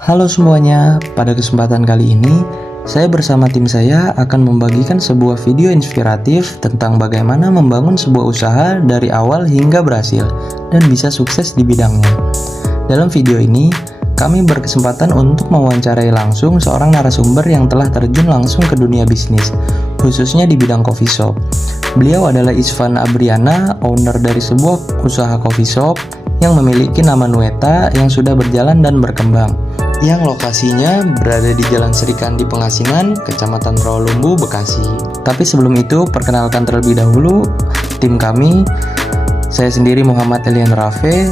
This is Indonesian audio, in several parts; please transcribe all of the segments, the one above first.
Halo semuanya, pada kesempatan kali ini saya bersama tim saya akan membagikan sebuah video inspiratif tentang bagaimana membangun sebuah usaha dari awal hingga berhasil dan bisa sukses di bidangnya. Dalam video ini, kami berkesempatan untuk mewawancarai langsung seorang narasumber yang telah terjun langsung ke dunia bisnis, khususnya di bidang coffee shop. Beliau adalah Isvan Abriana, owner dari sebuah usaha coffee shop yang memiliki nama Nueta yang sudah berjalan dan berkembang, yang lokasinya berada di Jalan Serikandi Pengasinan, Kecamatan Rawalumbu, Bekasi. Tapi sebelum itu, perkenalkan terlebih dahulu tim kami. Saya sendiri Muhammad Elian Rafe,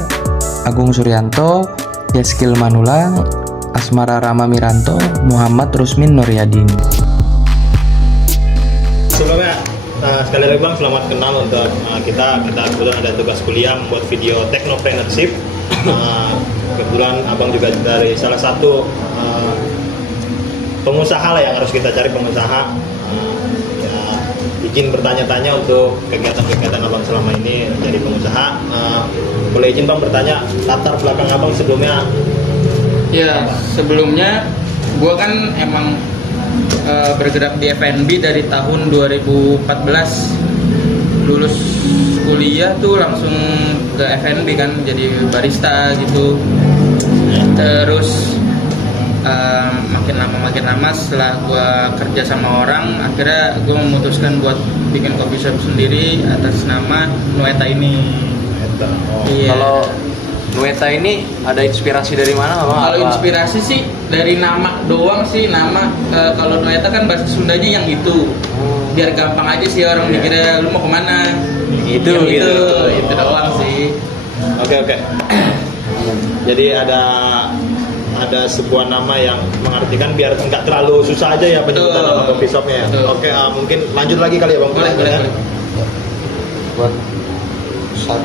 Agung Suryanto, Yaskil Manulang, Asmara Rama Miranto, Muhammad Rusmin Nuryadin. Sebelumnya sekali lagi Bang, selamat kenal untuk kita kebetulan ada tugas kuliah membuat video technopreneurship. Kebetulan Abang juga dari salah satu pengusaha lah yang harus kita cari, pengusaha. Izin bertanya-tanya untuk kegiatan-kegiatan Abang selama ini menjadi pengusaha. Boleh izin Bang bertanya latar belakang Abang sebelumnya? Ya, sebelumnya gua kan emang bergerak di F&B dari tahun 2014. Lulus kuliah tuh langsung ke F&B kan, jadi barista gitu. Terus makin lama setelah gue kerja sama orang, akhirnya gue memutuskan buat bikin coffee shop sendiri atas nama Nueta ini. Iya. Kalau Nueta ini ada inspirasi dari mana, Bang? Kalau inspirasi sih dari nama doang sih, nama kalau Nueta kan bahasa Sundanya yang itu. Biar gampang aja sih orang mikirnya lu mau kemana. Itu Doang sih. Oke. Jadi ada sebuah nama yang mengartikan biar nggak terlalu susah aja ya penyebutan nama coffee shopnya. Oke, mungkin lanjut lagi kali ya Bang. Boleh. Buat saat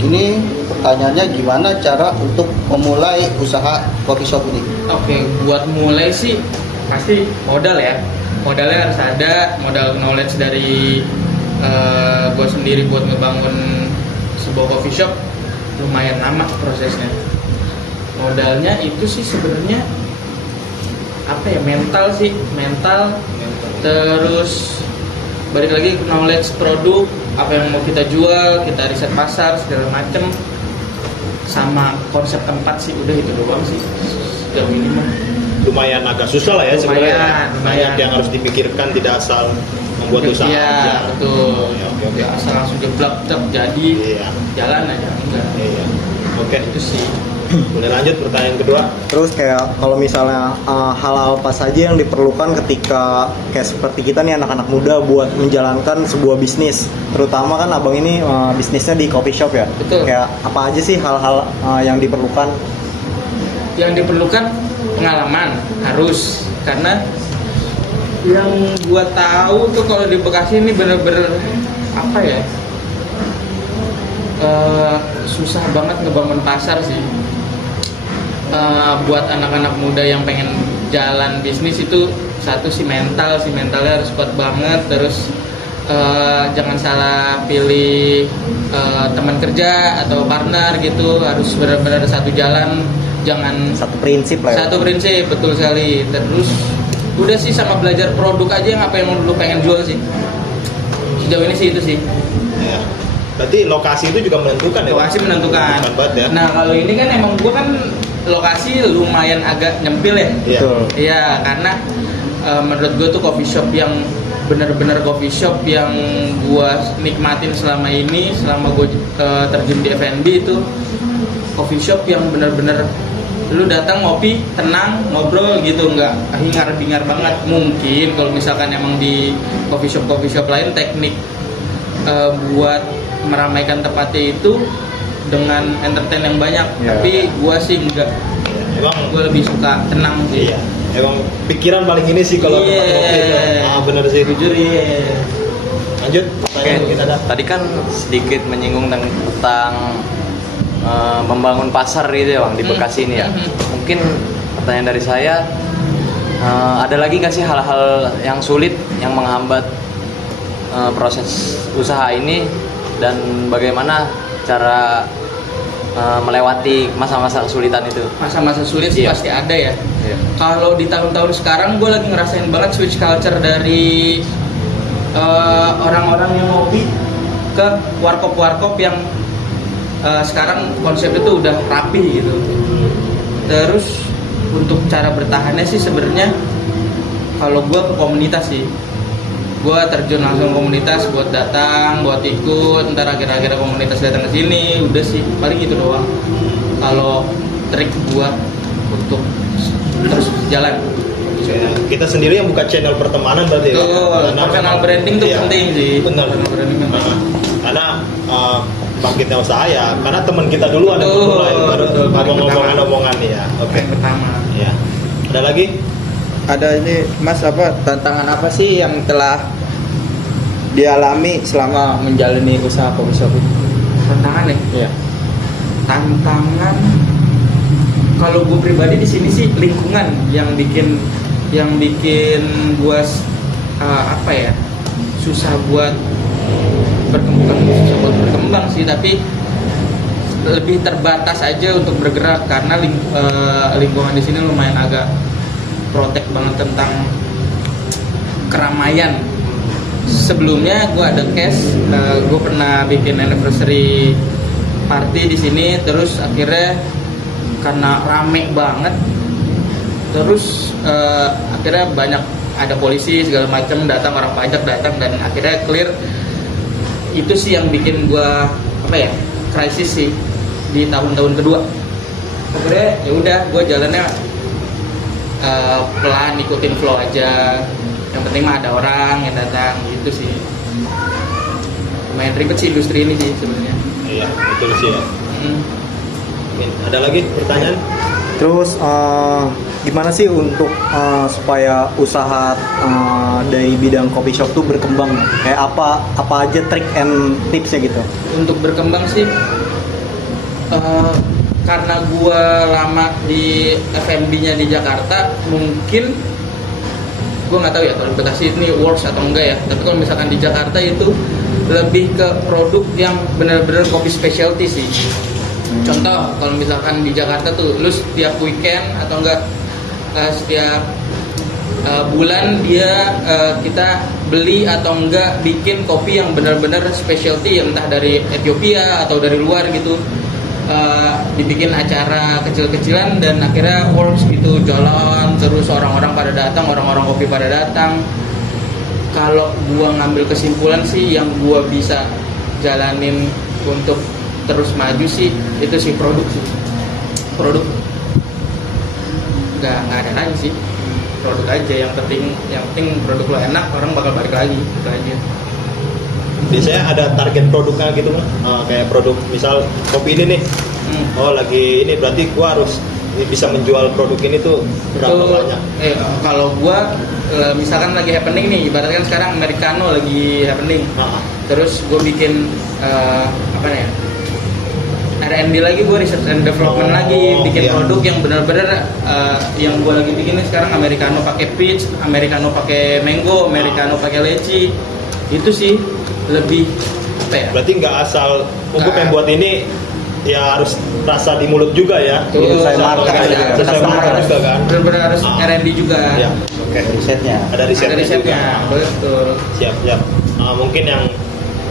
ini pertanyaannya gimana cara untuk memulai usaha coffee shop ini? Oke, buat mulai sih pasti modal ya. Modalnya harus ada, modal knowledge dari gue sendiri buat ngebangun sebuah coffee shop lumayan lama prosesnya. Modalnya itu sih sebenarnya apa ya, mental sih, mental. Terus balik lagi ke knowledge produk, apa yang mau kita jual, kita riset pasar segala macem, sama konsep tempat sih, udah itu doang sih sejauh ini mah. Lumayan agak susah lah ya sebenarnya. Lumayan. Banyak yang harus dipikirkan, tidak asal membuat usaha Iya, aja. betul. Oke. Ya, asal langsung jeblak jadi Iya. jalan aja enggak. Iya. Oke, Itu sih. boleh lanjut pertanyaan kedua. Terus kayak kalau misalnya hal-hal apa saja yang diperlukan ketika kayak seperti kita nih anak-anak muda buat menjalankan sebuah bisnis, terutama kan abang ini bisnisnya di coffee shop ya. Betul. Kayak apa aja sih hal-hal yang diperlukan? Yang diperlukan pengalaman harus, karena yang gua tahu tuh kalau di Bekasi ini bener-bener apa ya, susah banget ngebangun pasar sih. Buat anak-anak muda yang pengen jalan bisnis itu satu sih mentalnya harus kuat banget. Terus jangan salah pilih teman kerja atau partner gitu, harus benar-benar satu jalan, jangan Satu prinsip lah ya. satu prinsip, betul sekali. Terus udah sih sama belajar produk aja yang apa yang lu pengen jual sih. Sejauh ini sih itu sih. Ya. Berarti lokasi itu juga menentukan ya? Lokasi menentukan. Banget ya. Nah kalau ini kan emang gua kan lokasi lumayan agak nyempil ya. Iya. Betul. Iya, karena menurut gue tuh coffee shop yang bener-bener coffee shop yang gue nikmatin selama ini, selama gue terjun di F&B itu coffee shop yang bener-bener lu datang ngopi, tenang, ngobrol gitu, nggak hingar-bingar banget. Mungkin kalau misalkan emang di coffee shop lain teknik buat meramaikan tempatnya itu dengan entertain yang banyak, tapi gue sih enggak. Emang Gue lebih suka tenang sih. iya. Emang pikiran paling ini sih kalau tempat ngopi itu. Bener sih. Jujur iya. Lanjut pertanyaan kita ada. Tadi kan sedikit menyinggung tentang membangun pasar gitu ya, Bang, di Bekasi ini ya. Mungkin pertanyaan dari saya, ada lagi nggak sih hal-hal yang sulit yang menghambat proses usaha ini, dan bagaimana cara melewati masa-masa kesulitan itu? Masa-masa sulit sih Iya. pasti ada ya. Iya. Kalau di tahun-tahun sekarang gue lagi ngerasain banget switch culture dari orang-orang yang ngopi ke warkop-warkop yang sekarang konsepnya tuh udah rapi gitu. Terus untuk cara bertahannya sih sebenarnya kalau gue ke komunitas sih, gue terjun langsung ke komunitas buat datang, buat ikut, ntar akhir-akhir komunitas datang ke sini, udah sih paling gitu doang. Kalau trik gue untuk terus jalan. Ya, kita sendiri yang buka channel pertemanan berarti ya. Betul, personal branding tuh penting sih. Benar. Personal branding penting. Karena bangkitnya usaha ya, karena teman kita dulu ada Betul, mulai baru betul, paling ngomong-ngomongan ya. Oke. Yang pertama. Ya. Ada lagi? Ada ini Mas, apa tantangan apa sih yang telah dialami selama menjalani usaha coffee shop ini? Tantangan ya? Iya. Tantangan kalau gue pribadi di sini sih lingkungan yang bikin gue apa ya, susah buat berkembang sih, tapi lebih terbatas aja untuk bergerak karena lingkungan di sini lumayan agak protek banget tentang keramaian. Sebelumnya gue ada case, gue pernah bikin anniversary party di sini, terus akhirnya karena rame banget, terus akhirnya banyak ada polisi segala macam datang, orang pajak datang, dan akhirnya clear. Itu sih yang bikin gue apa ya, krisis sih di tahun-tahun kedua. Akhirnya ya udah, gue jalannya pelan, ikutin flow aja. Yang penting mah ada orang yang datang gitu sih. Lumayan ribet sih industri ini sih sebenarnya. Iya, betul sih ya. Ada lagi pertanyaan? Terus gimana sih untuk supaya usaha dari bidang coffee shop tuh berkembang? Kayak apa aja trik and tipsnya gitu? Untuk berkembang sih karena gua lama di F&B-nya di Jakarta, mungkin gua nggak tahu ya kalau Bekasi ini works atau enggak ya, tapi kalau misalkan di Jakarta itu lebih ke produk yang benar-benar kopi specialty sih. Contoh, kalau misalkan di Jakarta tuh lu setiap weekend atau enggak setiap bulan dia kita beli atau enggak bikin kopi yang benar-benar specialty, entah dari Ethiopia atau dari luar gitu. Dibikin acara kecil-kecilan dan akhirnya works gitu, jalan terus, orang-orang pada datang, orang-orang kopi pada datang. Kalau gua ngambil kesimpulan sih, yang gua bisa jalanin untuk terus maju sih itu sih produk nggak ada lagi sih, produk aja yang penting produk lo enak, orang bakal balik lagi, itu aja. Biasanya ada target produknya gitu kan? Kayak produk misal kopi ini nih, oh lagi ini berarti gua harus bisa menjual produk ini tuh berapa banyak? Kalau gua misalkan lagi happening nih, ibaratkan sekarang Americano lagi happening, terus gua bikin apa ya, R&D lagi, gue research and development lagi, bikin produk yang benar-benar yang gue lagi bikin sekarang Americano pakai peach, Americano pakai mango, Americano pakai leci. Itu sih lebih apa ya? Berarti nggak asal gue pengen buat ini ya harus rasa di mulut juga ya. Sesuai market juga. Sesuai market juga kan. Benar-benar harus R&D juga. Ya, oke. Risetnya. Ada risetnya juga. Betul. Siap. Mungkin yang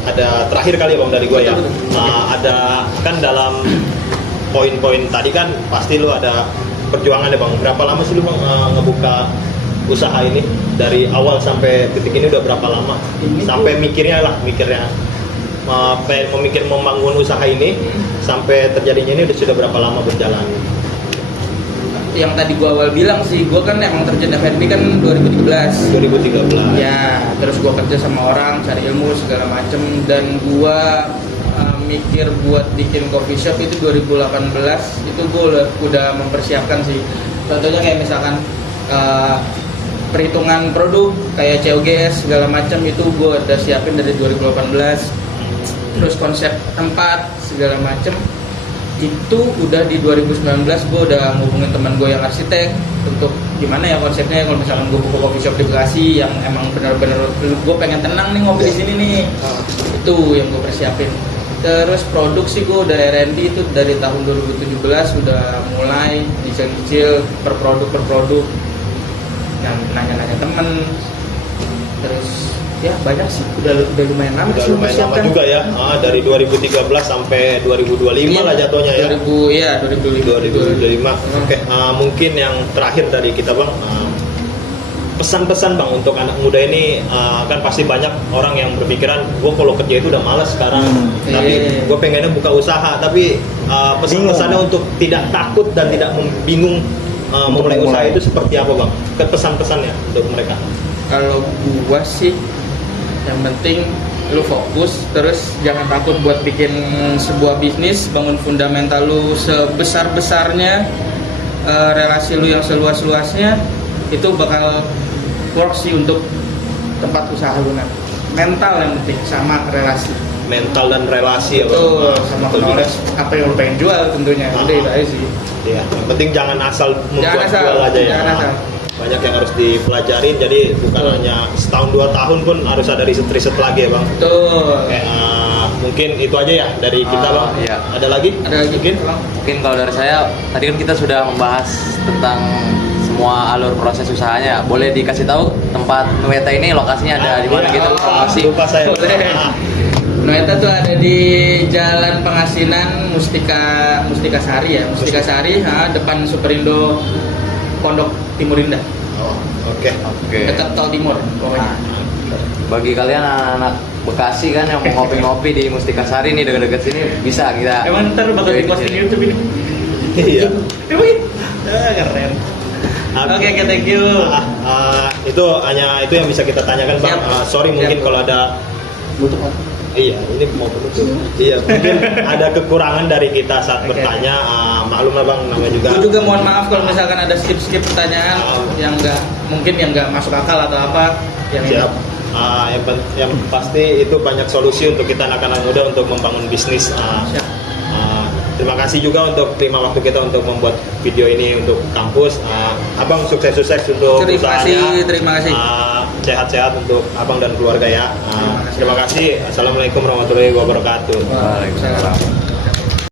ada terakhir kali ya Bang dari gue ya. Ada kan dalam poin-poin tadi kan pasti lu ada perjuangan ya Bang. Berapa lama sih lu Bang ngebuka usaha ini? Dari awal sampai titik ini udah berapa lama? Sampai mikirnya memikir membangun usaha ini sampai terjadinya ini sudah berapa lama berjalan? Yang tadi gua awal bilang sih, gua kan emang terjun F&B kan 2013. 2013. Ya, terus gua kerja sama orang, cari ilmu segala macem, dan gua mikir buat bikin coffee shop itu 2018. Itu gua udah mempersiapkan sih. Contohnya kayak misalkan perhitungan produk kayak COGS segala macam itu gua udah siapin dari 2018. Terus konsep tempat segala macem itu udah di 2019. gue udah ngubungin teman gue yang arsitek untuk gimana ya konsepnya kalau misalkan gue buka coffee shop di Bekasi yang emang benar-benar gue pengen tenang nih ngopi di sini nih. Itu yang gue persiapin. Terus produk sih gue udah R&D itu dari tahun 2017 udah mulai dicil-cil per produk nanya-nanya temen. Terus ya banyak sih, udah lumayan lama Udah sih lumayan lama mempersiapkan. juga ya. Dari 2013 sampai 2025 lah jatuhnya ya. 2025. Oke, mungkin yang terakhir dari kita Bang, pesan-pesan Bang untuk anak muda ini, kan pasti banyak orang yang berpikiran gue kalau kerja itu udah malas sekarang, tapi gue pengennya buka usaha, tapi pesan-pesannya untuk tidak takut dan tidak bingung memulai usaha itu seperti apa Bang? Pesan-pesannya untuk mereka. Kalau gua sih yang penting lu fokus, terus jangan takut buat bikin sebuah bisnis, bangun fundamental lu sebesar-besarnya, relasi lu yang seluas-luasnya, itu bakal work sih untuk tempat usaha lu nanti. Mental yang penting sama relasi. Mental dan relasi ya Bang. Betul, sama knowledge apa yang lu pengen jual tentunya. Udah itu aja sih. Iya, yang penting jangan asal membuat asal, jual aja ya. jangan asal. Banyak yang harus dipelajarin, jadi bukan hanya setahun 2 tahun pun harus ada riset lagi ya Bang. Betul. Oke, mungkin itu aja ya dari kita Bang. Iya. Ada lagi? Ada lagi Mungkin? Bang? Mungkin kalau dari saya, tadi kan kita sudah membahas tentang semua alur proses usahanya. Boleh dikasih tahu tempat Nueta ini lokasinya ada di mana gitu, promosi? Lupa saya. Boleh. Nueta tuh ada di Jalan Pengasinan Mustika Sari ya, Mustika Sari, depan Superindo Pondok Timur Indah, Oke. dekat Tol Timur pokoknya. Bagi kalian anak-anak Bekasi kan yang mau ngopi-ngopi di Mustika Sari nih dekat-dekat sini, bisa kita. Emang ntar bakal di posting YouTube ini. Iya. Emang keren. Oke, thank you. Itu hanya itu yang bisa kita tanyakan Bang. Siap. Sorry mungkin Siap. kalau ada Butuh apa? Iya, ini mau penutup. Iya, mungkin ada kekurangan dari kita saat Oke. bertanya. Maklum lah Bang, namanya juga. Gue juga mohon maaf kalau misalkan ada skip pertanyaan yang nggak masuk akal atau apa. Yang Siap. Yang pasti itu banyak solusi untuk kita anak-anak muda untuk membangun bisnis. Siap. Terima kasih juga untuk terima waktu kita untuk membuat video ini untuk kampus. Abang sukses-sukses untuk usahanya. Terima kasih. Sehat-sehat untuk abang dan keluarga ya. Terima kasih. Assalamualaikum warahmatullahi wabarakatuh. Waalaikumsalam.